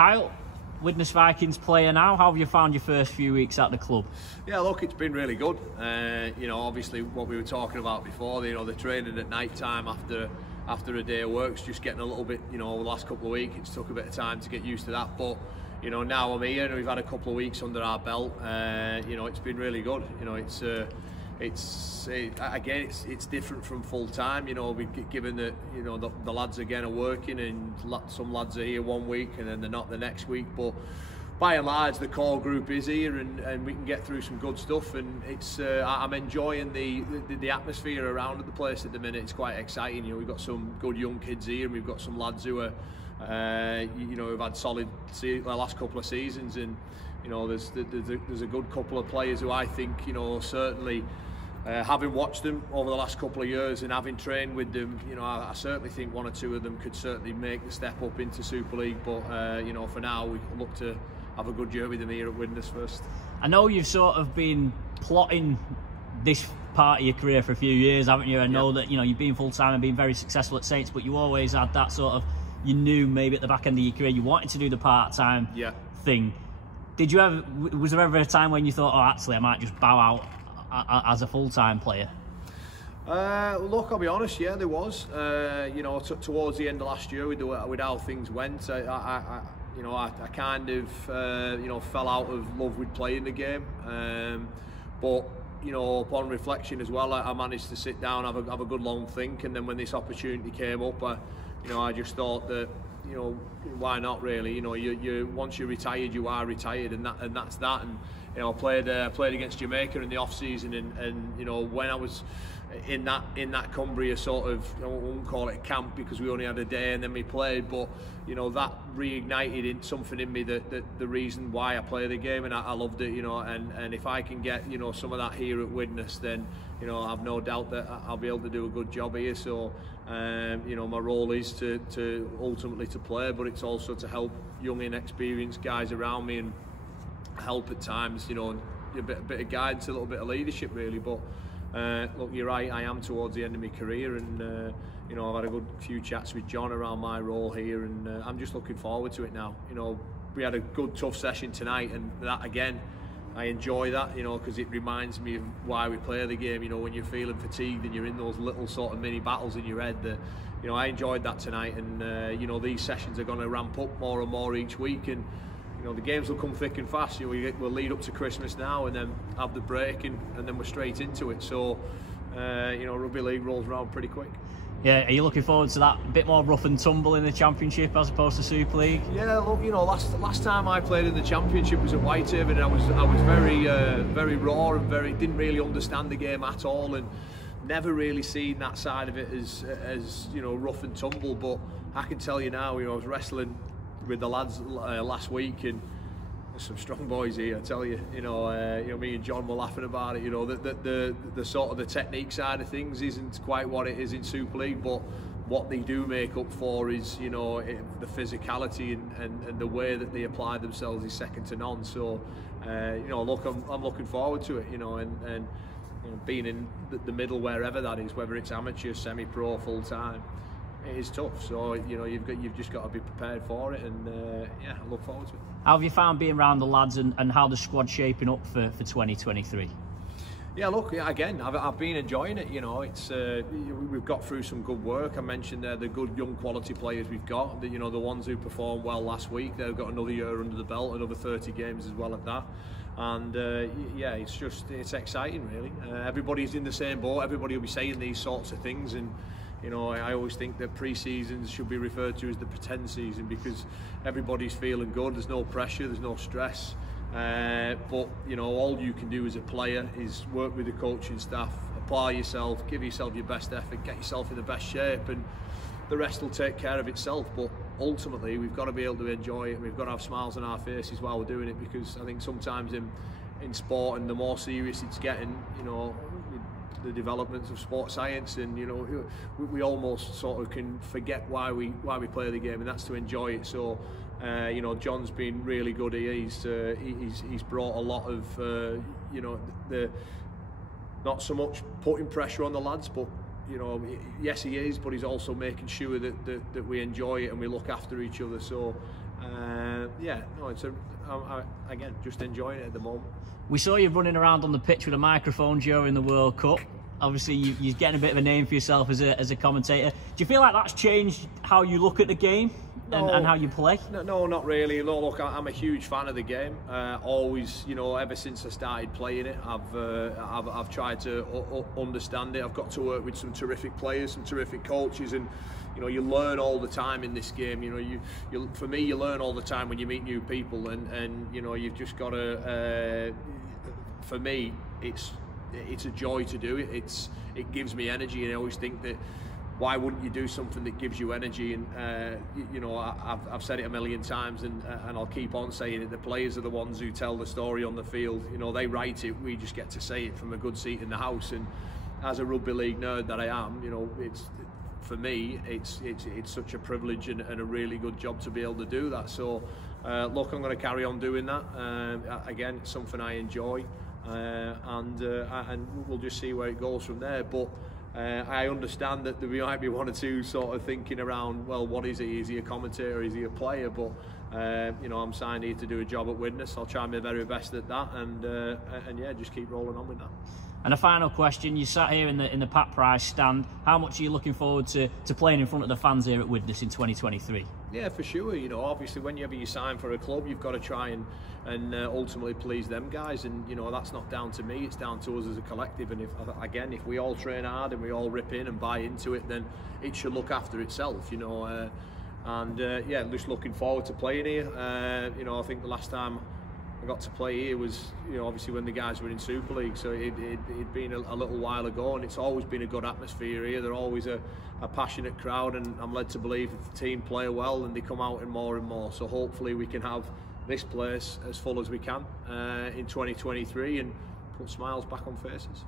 Kyle, Widnes Vikings player now. How have you found your first few weeks at the club? Yeah, look, it's been really good. Obviously what we were talking about before, the training at night time after a day of work's just getting a little bit, the last couple of weeks, it's took a bit of time to get used to that. But, now I'm here and we've had a couple of weeks under our belt. It's been really good. It's different from full time. Given that the lads again are working and some lads are here one week and then they're not the next week. But by and large, the core group is here and we can get through some good stuff. And I'm enjoying the atmosphere around the place at the minute. It's quite exciting. We've got some good young kids here and we've got some lads who are who've had solid the last couple of seasons. And there's a good couple of players who I think certainly. Having watched them over the last couple of years and having trained with them, I certainly think one or two of them could certainly make the step up into Super League. But for now, we look to have a good year with them here at Widnes first. I know you've sort of been plotting this part of your career for a few years, haven't you? I know that you've been full time and been very successful at Saints, but you always had that sort of, you knew maybe at the back end of your career you wanted to do the part time thing. Was there ever a time when you thought, oh, actually, I might just bow out as a full-time player? Look, I'll be honest, yeah, there was. Towards the end of last year with how things went, I kind of fell out of love with playing the game. But upon reflection as well, I managed to sit down, have a good long think, and then when this opportunity came up, I just thought that why not really? You once you're retired, you are retired, and that's that. And I played against Jamaica in the off season, and when I was in that Cumbria sort of, I won't call it camp because we only had a day and then we played, but that reignited something in me that the reason why I play the game, and I loved it, and if I can get some of that here at Widnes, then I've no doubt that I'll be able to do a good job here. So my role is to ultimately to play, but it's also to help young inexperienced guys around me and help at times, a bit of guidance, a little bit of leadership really. But look, you're right, I am towards the end of my career, and I've had a good few chats with John around my role here, and I'm just looking forward to it now. We had a good tough session tonight, and that again, I enjoy that, because it reminds me of why we play the game. When you're feeling fatigued and you're in those little sort of mini battles in your head, that I enjoyed that tonight. And these sessions are going to ramp up more and more each week, and the games will come thick and fast. We'll lead up to Christmas now, and then have the break, and then we're straight into it. So rugby league rolls around pretty quick. Yeah, are you looking forward to that bit more rough and tumble in the Championship as opposed to Super League? Yeah, look, last time I played in the Championship was at Whitehaven, and I was very raw and didn't really understand the game at all, and never really seen that side of it as rough and tumble. But I can tell you now, I was wrestling with the lads last week, and there's some strong boys here, I tell you. Me and John were laughing about it. The sort of the technique side of things isn't quite what it is in Super League, but what they do make up for is the physicality and the way that they apply themselves is second to none. So look, I'm looking forward to it. And being in the middle, wherever that is, whether it's amateur, semi-pro, full time, it is tough. So you've just got to be prepared for it, and I look forward to it. How have you found being around the lads, and how the squad's shaping up for 2023? Yeah, look, again, I've been enjoying it. We've got through some good work. I mentioned there the good young quality players we've got. The ones who performed well last week, they've got another year under the belt, another 30 games as well at that. And it's exciting really. Everybody's in the same boat. Everybody will be saying these sorts of things, and I always think that pre-seasons should be referred to as the pretend season, because everybody's feeling good. There's no pressure, there's no stress. But all you can do as a player is work with the coaching staff, apply yourself, give yourself your best effort, get yourself in the best shape, and the rest will take care of itself. But ultimately, we've got to be able to enjoy it, and we've got to have smiles on our faces while we're doing it, because I think sometimes in sport, and the more serious it's getting, the developments of sports science, and we almost sort of can forget why we play the game, and that's to enjoy it. So John's been really good here. He's brought a lot of the not so much putting pressure on the lads, but yes he is, but he's also making sure that we enjoy it and we look after each other. So Yeah, no, again, just enjoying it at the moment. We saw you running around on the pitch with a microphone during the World Cup. Obviously, you're getting a bit of a name for yourself as a commentator. Do you feel like that's changed how you look at the game and how you play? No, not really. No, look, I'm a huge fan of the game. Always, ever since I started playing it, I've tried to understand it. I've got to work with some terrific players, some terrific coaches, and you learn all the time in this game. For me, you learn all the time when you meet new people, and you've just got to. For me, it's a joy to do it. It gives me energy, and I always think that why wouldn't you do something that gives you energy? And I've said it a million times, and I'll keep on saying it. The players are the ones who tell the story on the field. They write it. We just get to say it from a good seat in the house. And as a rugby league nerd that I am, it's for me, it's such a privilege and a really good job to be able to do that. So look, I'm going to carry on doing that. Again, it's something I enjoy. And we'll just see where it goes from there. But I understand that there might be one or two sort of thinking around, well, what is he? Is he a commentator? Is he a player? But I'm signed here to do a job at Widnes. I'll try my very best at that, and yeah, just keep rolling on with that. And a final question: you sat here in the Pat Price stand. How much are you looking forward to playing in front of the fans here at Widnes in 2023? Yeah, for sure. Obviously, whenever you sign for a club, you've got to try and ultimately please them guys. And that's not down to me; it's down to us as a collective. And if we all train hard and we all rip in and buy into it, then it should look after itself. Yeah, just looking forward to playing here. I think the last time I got to play here was, obviously when the guys were in Super League, so it'd been a little while ago, and it's always been a good atmosphere here. They're always a passionate crowd, and I'm led to believe if the team play well, and they come out in more and more. So hopefully we can have this place as full as we can in 2023 and put smiles back on faces.